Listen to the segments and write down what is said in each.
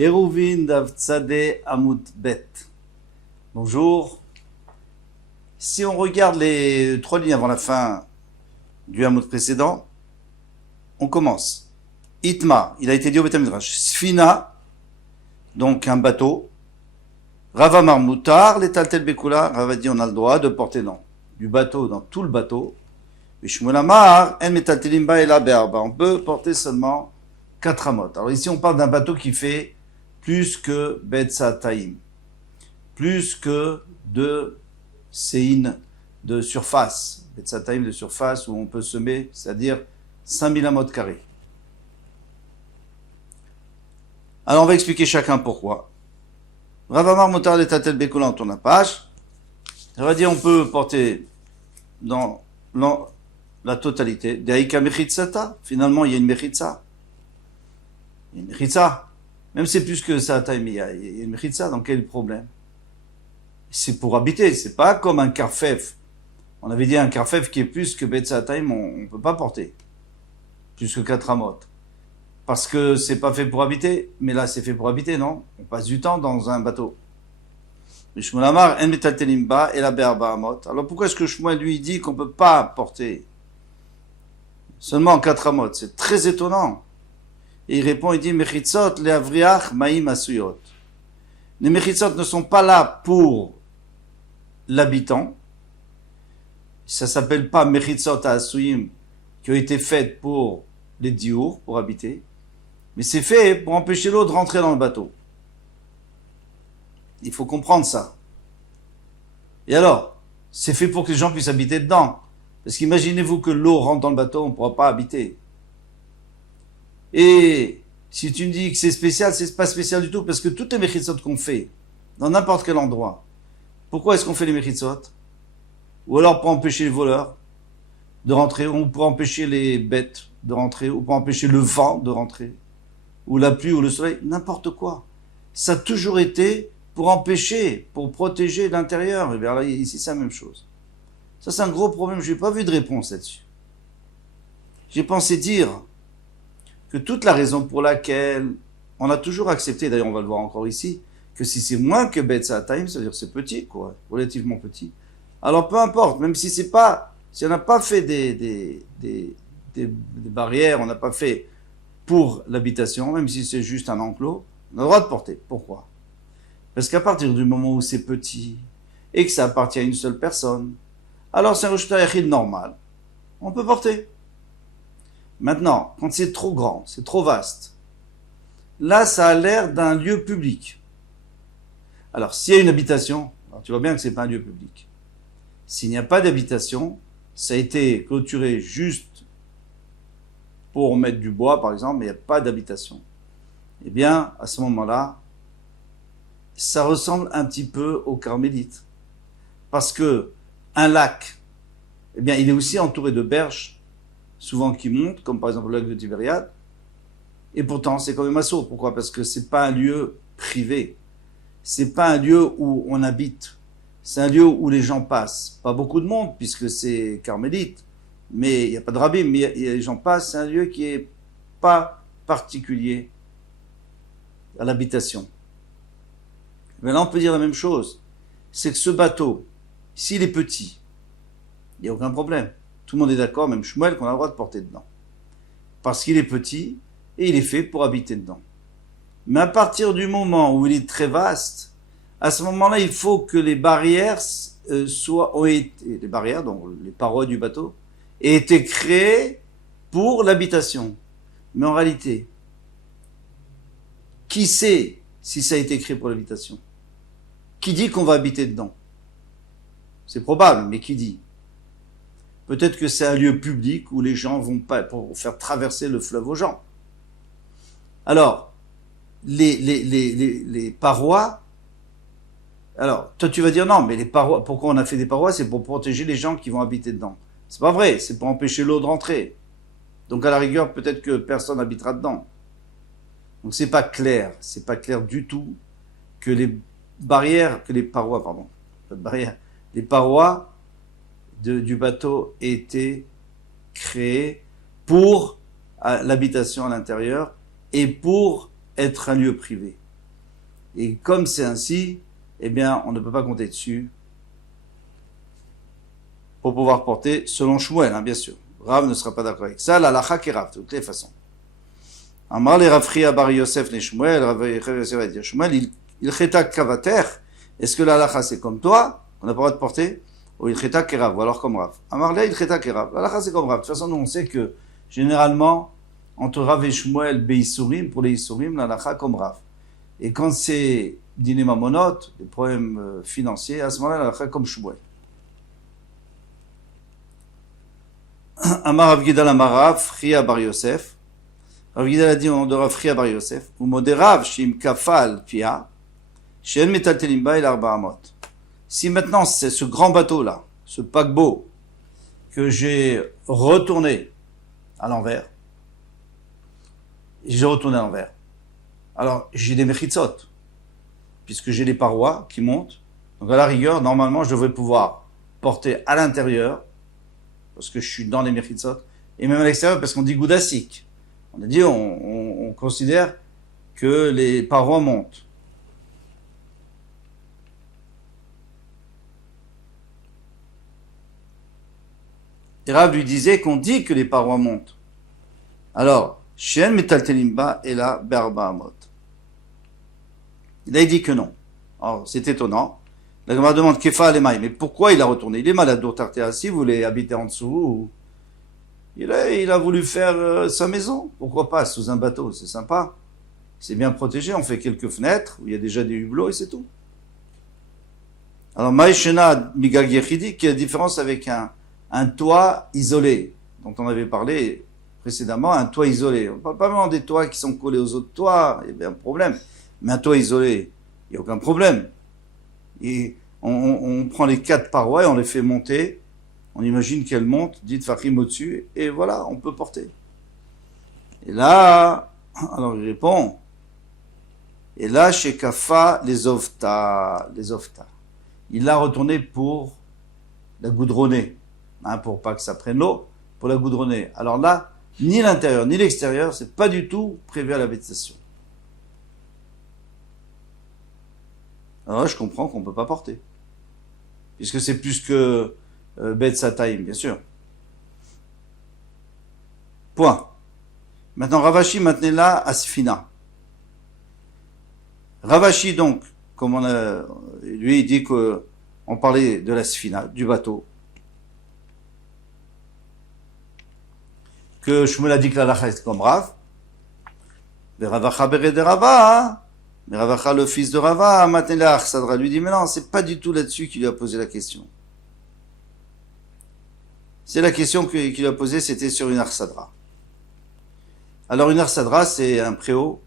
Eruvin Davtzade Amut Bet. Bonjour. Si on regarde les 3 lignes avant la fin du Amut précédent, on commence. Itma, il a été dit au Beth Midrash. Sfina, donc un bateau. Rava Marmutar, les Taltel Bekula. Rava dit on a le droit de porter du bateau, dans tout le bateau. Shmuel Amar, En Metaltelim Ba Ela Be'arba. On peut porter seulement 4 amot. Alors ici on parle d'un bateau qui fait plus que Betzataim, plus que 2 séines de surface, Betzataim de surface où on peut semer, c'est-à-dire 5000 amot carrés. Alors on va expliquer chacun pourquoi. Rav Amar Motar de Tatel Bekula, on tourne la page. Ça va dire on peut porter dans la totalité. Daïka Mechitsata, finalement il y a une Mechitsa. Il y a une Mechitsa. Même si c'est plus que ça, il y a une Mechitsa, donc quel est le problème? C'est pour habiter, c'est pas comme un karfef. On avait dit un karfef qui est plus que Betzataim, on ne peut pas porter. Plus que 4 amot. Parce que c'est pas fait pour habiter, mais là c'est fait pour habiter, non? On passe du temps dans un bateau. Shmuel Amar, En Metaltelim Ba Ela Be'arba Amot. Alors pourquoi est-ce que Shmuel lui dit qu'on peut pas porter seulement 4 amot? C'est très étonnant. Et il répond, il dit, Mechitzot le avriach ma'im asuyot. Les mechitzot ne sont pas là pour l'habitant. Ça s'appelle pas mechitzot asuyim qui ont été faites pour les diours, pour habiter. Mais c'est fait pour empêcher l'eau de rentrer dans le bateau. Il faut comprendre ça. Et alors, c'est fait pour que les gens puissent habiter dedans. Parce qu'imaginez-vous que l'eau rentre dans le bateau, on ne pourra pas habiter. Et si tu me dis que c'est spécial, c'est pas spécial du tout, parce que toutes les mechitzot qu'on fait, dans n'importe quel endroit, pourquoi est-ce qu'on fait les mechitzot? Ou alors pour empêcher les voleurs de rentrer, ou pour empêcher les bêtes de rentrer, ou pour empêcher le vent de rentrer, ou la pluie, ou le soleil, n'importe quoi. Ça a toujours été pour empêcher, pour protéger l'intérieur. Et bien là, ici, c'est la même chose. Ça, c'est un gros problème, je n'ai pas vu de réponse là-dessus. J'ai pensé dire que toute la raison pour laquelle on a toujours accepté, d'ailleurs on va le voir encore ici, que si c'est moins que Betzataim, c'est-à-dire c'est petit, quoi, relativement petit, alors peu importe, même si c'est pas, si on n'a pas fait des barrières, on n'a pas fait pour l'habitation, même si c'est juste un enclos, on a le droit de porter. Pourquoi? Parce qu'à partir du moment où c'est petit, et que ça appartient à une seule personne, alors c'est un Roshta Yachid normal, on peut porter. Maintenant, quand c'est trop grand, c'est trop vaste, là, ça a l'air d'un lieu public. Alors, s'il y a une habitation, alors tu vois bien que c'est pas un lieu public. S'il n'y a pas d'habitation, ça a été clôturé juste pour mettre du bois, par exemple, mais il n'y a pas d'habitation. Eh bien, à ce moment-là, ça ressemble un petit peu aux Carmélites. Parce que un lac, eh bien, il est aussi entouré de berges, souvent qui montent, comme par exemple le lac de Tibériade, et pourtant c'est quand même assaut. Pourquoi? Parce que c'est pas un lieu privé, c'est pas un lieu où on habite, c'est un lieu où les gens passent. Pas beaucoup de monde, puisque c'est carmélite, mais il n'y a pas de rabbin, mais les gens passent, c'est un lieu qui est pas particulier à l'habitation. Mais là on peut dire la même chose, c'est que ce bateau, s'il est petit, il n'y a aucun problème. Tout le monde est d'accord, même Shmuel, qu'on a le droit de porter dedans. Parce qu'il est petit et il est fait pour habiter dedans. Mais à partir du moment où il est très vaste, à ce moment-là, il faut que les barrières les barrières, donc les parois du bateau, aient été créées pour l'habitation. Mais en réalité, qui sait si ça a été créé pour l'habitation? Qui dit qu'on va habiter dedans? C'est probable, mais qui dit? Peut-être que c'est un lieu public où les gens vont pas pour faire traverser le fleuve aux gens. Alors, les parois. Alors, toi tu vas dire non, mais les parois. Pourquoi on a fait des parois? C'est pour protéger les gens qui vont habiter dedans. C'est pas vrai. C'est pour empêcher l'eau de rentrer. Donc à la rigueur, peut-être que personne n'habitera dedans. Donc c'est pas clair. C'est pas clair du tout que les parois, pardon, pas de barrières, les parois du bateau était créé pour l'habitation à l'intérieur et pour être un lieu privé. Et comme c'est ainsi, eh bien, on ne peut pas compter dessus pour pouvoir porter selon Shmuel, hein, bien sûr. Rav ne sera pas d'accord avec ça. La lacha qui Rav, de toutes les façons. Amar le Rav Chia bar Yosef ne Shmuel, Rav Yosef va dire Shmuel, il cheta kavater. Est-ce que la lacha c'est comme toi, on n'a pas le droit de porter, ou il cheta kerav, ou alors comme Rav. Amar le il cheta kerav. La lacha c'est comme Rav. De toute façon, nous on sait que généralement entre Rav et Shmuel beisurim, pour les isurim, la lacha comme Rav. Et quand c'est dîner mamonot, des problèmes financiers, à ce moment-là, la lacha comme Shmuel. Amar Rav Gidal Amar Rav Chia bar Yosef. Rav Gidal a dit au nom de Rav Chia bar Yosef, ou modérav shim kafal pia, shen metaltelim ba el arba amot. Si maintenant c'est ce grand bateau-là, ce paquebot, que j'ai retourné à l'envers, alors j'ai des mechitzot, puisque j'ai les parois qui montent, donc à la rigueur, normalement je devrais pouvoir porter à l'intérieur, parce que je suis dans les mechitzot, et même à l'extérieur, parce qu'on dit goudasik. On a dit, on considère que les parois montent. Et Rav lui disait qu'on dit que les parois montent. Alors, Shen metaltelimba et la berba amot. Il a dit que non. Alors, c'est étonnant. La Gemara demande Kefa Alemai, mais pourquoi il a retourné? Il est malade d'Ortartea, si vous voulez habiter en dessous. Il a voulu faire sa maison. Pourquoi pas sous un bateau? C'est sympa. C'est bien protégé. On fait quelques fenêtres où il y a déjà des hublots et c'est tout. Alors, Maïshena Migag Yechidi, qui a la différence avec un toit isolé, dont on avait parlé précédemment, un toit isolé. On ne parle pas vraiment des toits qui sont collés aux autres toits, il y a un problème. Mais un toit isolé, il n'y a aucun problème. Et on prend les 4 parois et on les fait monter. On imagine qu'elles montent, dites Fahim au-dessus, et voilà, on peut porter. Et là, alors il répond, et là, chez Kafa, les ovta. Il l'a retourné pour la goudronner, hein, pour pas que ça prenne l'eau, pour la goudronner. Alors là, ni l'intérieur, ni l'extérieur, c'est pas du tout prévu à la végétation. Alors là, je comprends qu'on peut pas porter. Puisque c'est plus que Bet Sataim, bien sûr. Point. Maintenant, Ravashi, maintenant là, Asfina. Ravashi, donc, comme lui, il dit qu'on parlait de la Sfina, du bateau. Que Shmuel a dit que la lacha est comme Rav. Mais Ravacha Beret de Rava, mais Ravacha, le fils de Rava, maintenant là, Arsadra lui dit, mais non, c'est pas du tout là-dessus qu'il lui a posé la question. C'est la question qu'il lui a posée, c'était sur une Arsadra. Alors, une Arsadra, c'est un préau.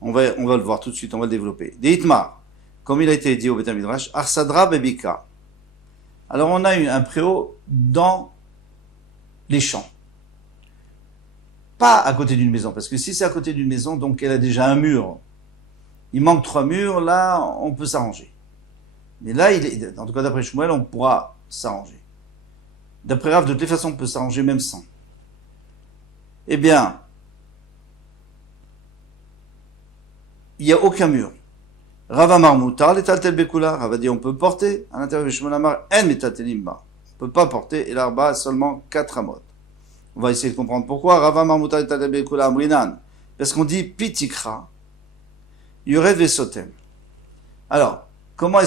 On va le voir tout de suite, on va le développer. Deitmar, comme il a été dit au Beth Midrash, Arsadra Bebika. Alors, on a un préau dans les champs. Pas à côté d'une maison, parce que si c'est à côté d'une maison, donc elle a déjà un mur. Il manque 3 murs, là, on peut s'arranger. Mais là, en tout cas d'après Shmuel, on pourra s'arranger. D'après Rav, de toutes les façons, on peut s'arranger même sans. Eh bien, il n'y a aucun mur. Rav Amar Moutar, l'étaltel Bekula. Rav a dit, on peut porter. À l'intérieur de Shmuel Amar, En metaltelimba. On ne peut pas porter. Et l'arba a seulement 4 amot. On va essayer de comprendre pourquoi. Rav Amar Moutar, l'étaltel Bekula Amrinan. Parce qu'on dit Pitikra. Yured Vesotem. Alors, comment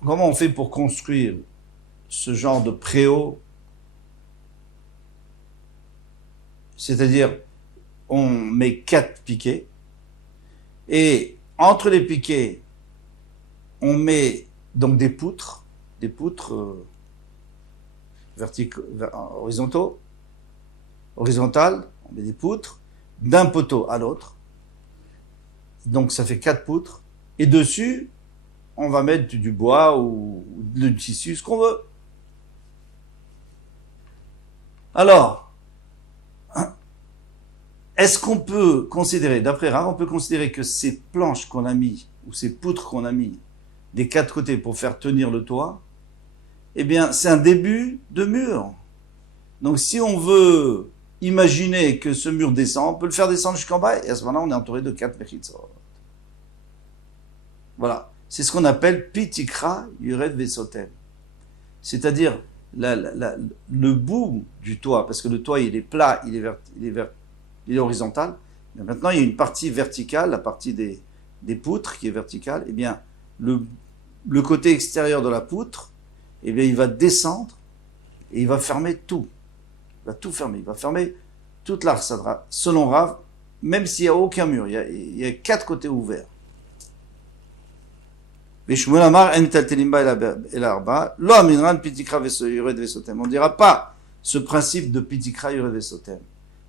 on fait pour construire ce genre de préau? C'est-à-dire, on met 4 piquets, et entre les piquets, on met donc des poutres horizontales, on met des poutres, d'un poteau à l'autre, donc ça fait 4 poutres, et dessus, on va mettre du bois ou du tissu, ce qu'on veut. Alors, est-ce qu'on peut considérer, d'après Rav, on peut considérer que ces planches qu'on a mis, ou ces poutres qu'on a mis des 4 côtés pour faire tenir le toit, eh bien, c'est un début de mur. Donc, si on veut imaginer que ce mur descend, on peut le faire descendre jusqu'en bas, et à ce moment-là, on est entouré de 4 mechitzot. Voilà. C'est ce qu'on appelle pitikra yured vesotem. C'est-à-dire le bout du toit, parce que le toit il est plat, il est horizontal. Mais maintenant, il y a une partie verticale, la partie des poutres qui est verticale. Eh bien, le côté extérieur de la poutre, eh bien, il va descendre et il va fermer tout. Il va tout fermer. Il va fermer toute la Sadra, selon Rav, même s'il n'y a aucun mur. Il y a 4 côtés ouverts. On ne dira pas ce principe de pitikra yured vesotem.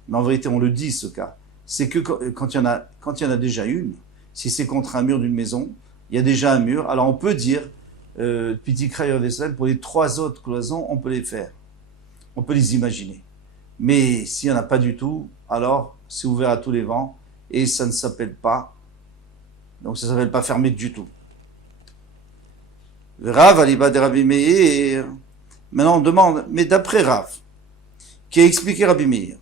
Mais en vérité, on le dit, ce cas. C'est que quand il y en a déjà une, si c'est contre un mur d'une maison, il y a déjà un mur, alors on peut dire pitikra yured vesotem, pour les 3 autres cloisons, on peut les faire. On peut les imaginer. Mais s'il n'y en a pas du tout, alors c'est ouvert à tous les vents et ça ne s'appelle pas, donc ça ne s'appelle pas fermé du tout. Rav aliba de Rabbi Meir. Maintenant on demande, mais d'après Rav, qui a expliqué Rabbi Meir,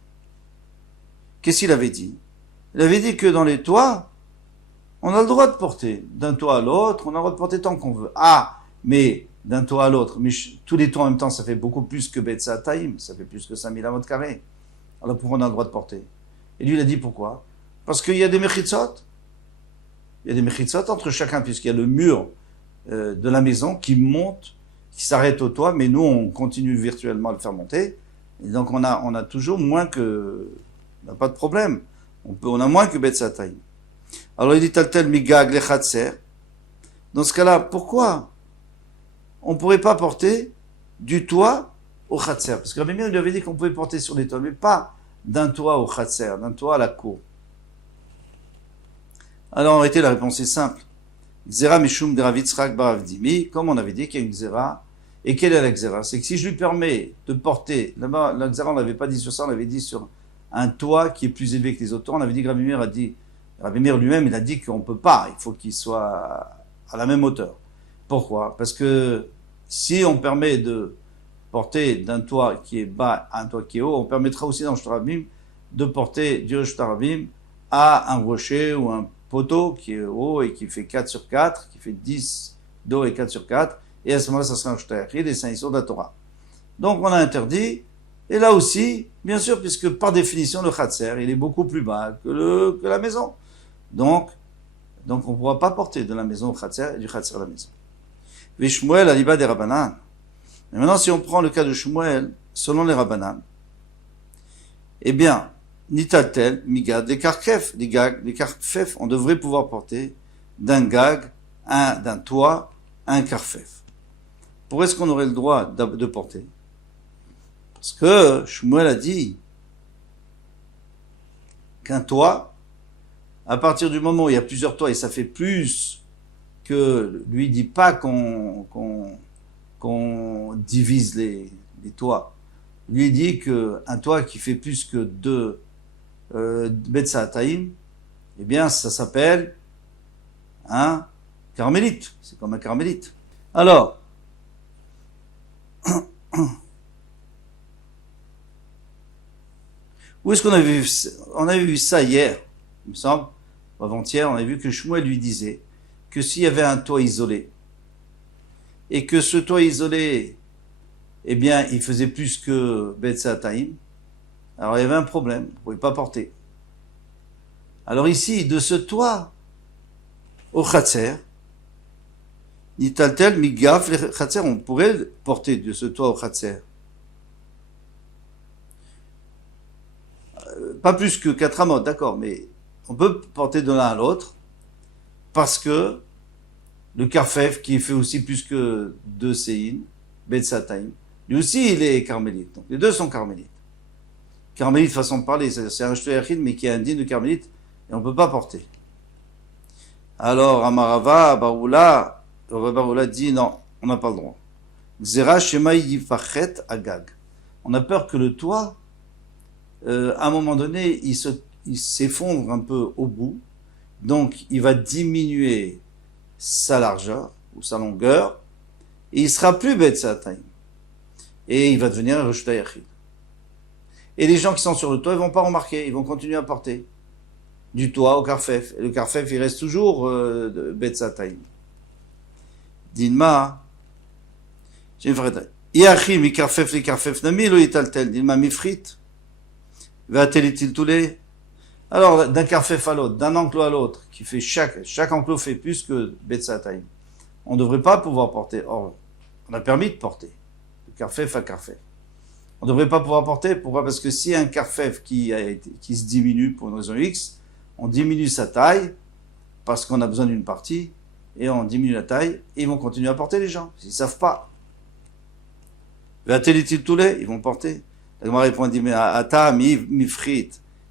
qu'est-ce qu'il avait dit? Il avait dit que dans les toits, on a le droit de porter d'un toit à l'autre, on a le droit de porter tant qu'on veut. Ah, mais d'un toit à l'autre, mais tous les toits en même temps, ça fait beaucoup plus que Betsa Taïm, ça fait plus que 5000 mètres carrés. Alors pourquoi on a le droit de porter? Et lui, il a dit pourquoi? Parce qu'il y a des mechitzot. Il y a des mechitzot entre chacun, puisqu'il y a le mur de la maison qui monte, qui s'arrête au toit, mais nous, on continue virtuellement à le faire monter. Et donc, on a toujours moins que... On n'a pas de problème. On a moins que Betsa Taïm. Alors, il dit tel migag le chatser. Dans ce cas-là, pourquoi on ne pourrait pas porter du toit au khatser? Parce que Rabbi Meir lui avait dit qu'on pouvait porter sur les toits, mais pas d'un toit au khatser, d'un toit à la cour. Alors en réalité, la réponse est simple. Xera mishum de Rav Yitzchak bar Avdimi, comme on avait dit qu'il y a une xera. Et quelle est la xera? C'est que si je lui permets de porter, là-bas, la xera, on n'avait pas dit sur ça, on avait dit sur un toit qui est plus élevé que les autres toits. On avait dit que Rabbi Meir lui-même, il a dit qu'on ne peut pas, il faut qu'il soit à la même hauteur. Pourquoi? Parce que si on permet de porter d'un toit qui est bas à un toit qui est haut, on permettra aussi dans le Shtarabim de porter du Shtarabim à un rocher ou un poteau qui est haut et qui fait 4 sur 4, qui fait 10 d'eau et 4 sur 4, et à ce moment-là, ça sera un Shtarachid et c'est un Issur de la Torah. Donc on a interdit, et là aussi, bien sûr, puisque par définition, le Khatser, il est beaucoup plus bas que la maison. Donc on ne pourra pas porter de la maison au Khatser et du Khatser à la maison. Shmuel aliba des Rabbanan. Mais maintenant, si on prend le cas de Shmuel, selon les Rabbanan, eh bien, Nitaltel, Migad, les karkef, les karfef, on devrait pouvoir porter d'un gag, d'un toit, un karfef. Pourquoi est-ce qu'on aurait le droit de porter? Parce que Shmuel a dit qu'un toit, à partir du moment où il y a plusieurs toits et ça fait plus que lui dit pas qu'on divise les toits. Lui dit qu'un toit qui fait plus que 2 Betsa Taïm, eh bien ça s'appelle un carmélite. C'est comme un carmélite. Alors, où est-ce qu'on avait vu ça? On avait vu ça hier, il me semble, ou avant-hier, on avait vu que Shmuel lui disait que s'il y avait un toit isolé, et que ce toit isolé, eh bien, il faisait plus que Betsa Taïm, alors il y avait un problème, on ne pouvait pas porter. Alors ici, de ce toit au Khatser, Nitaltel, Migaf, le Khatser, on pourrait porter de ce toit au Khatser. Pas plus que 4 amot, d'accord, mais on peut porter de l'un à l'autre, parce que le Karfef, qui fait aussi plus que 2 Séin, Betsa Taïm, lui aussi il est carmélite. Donc les deux sont carmélites. Carmélite, façon de parler, c'est un Shtoyachid, mais qui est indigne de carmélite, et on ne peut pas porter. Alors, Amarava, Baroula dit non, on n'a pas le droit. Xera Shema Yifachet Agag. On a peur que le toit, à un moment donné, il s'effondre un peu au bout, donc il va diminuer sa largeur ou sa longueur, et il sera plus Betsa Taïm. Et il va devenir un Rosh Yachid. Et les gens qui sont sur le toit, ils vont pas remarquer, ils vont continuer à porter du toit au Karfef. Et le Karfef, il reste toujours Betsa Taïm. Dilma, j'ai une frette. Iachi mikarfef likarfef nami lo italtel. Dilma mifrit. Va-t-il tous les. Alors, d'un karfef à l'autre, d'un enclos à l'autre, qui fait chaque enclos fait plus que Betsataïm. On ne devrait pas pouvoir porter. Or, on a permis de porter. De karfef à karfef. On ne devrait pas pouvoir porter. Pourquoi? Parce que si un karfef qui se diminue pour une raison X, on diminue sa taille parce qu'on a besoin d'une partie et on diminue la taille et ils vont continuer à porter les gens. S'ils ne savent pas. Va-t-il tous les? Ils vont porter. La Gemara répond, dit, mais ata mifrit,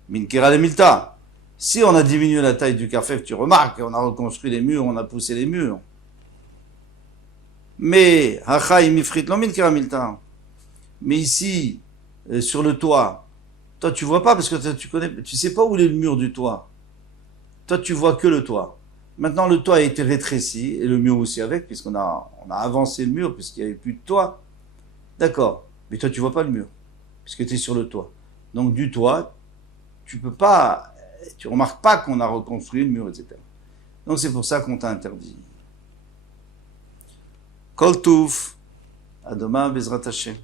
minkera le milta. Si on a diminué la taille du karfef, tu remarques, on a reconstruit les murs, on a poussé les murs. Mais, hachai mifrit, non minkera milta. Mais ici, sur le toit, toi tu vois pas parce que tu sais pas où est le mur du toit. Toi tu vois que le toit. Maintenant le toit a été rétréci et le mur aussi avec puisqu'on a avancé le mur puisqu'il n'y avait plus de toit. D'accord. Mais toi tu vois pas le mur puisque tu es sur le toit. Donc du toit, tu remarques pas qu'on a reconstruit le mur, etc. Donc c'est pour ça qu'on t'a interdit. Kol Touf. À demain, Bezrat Hashem.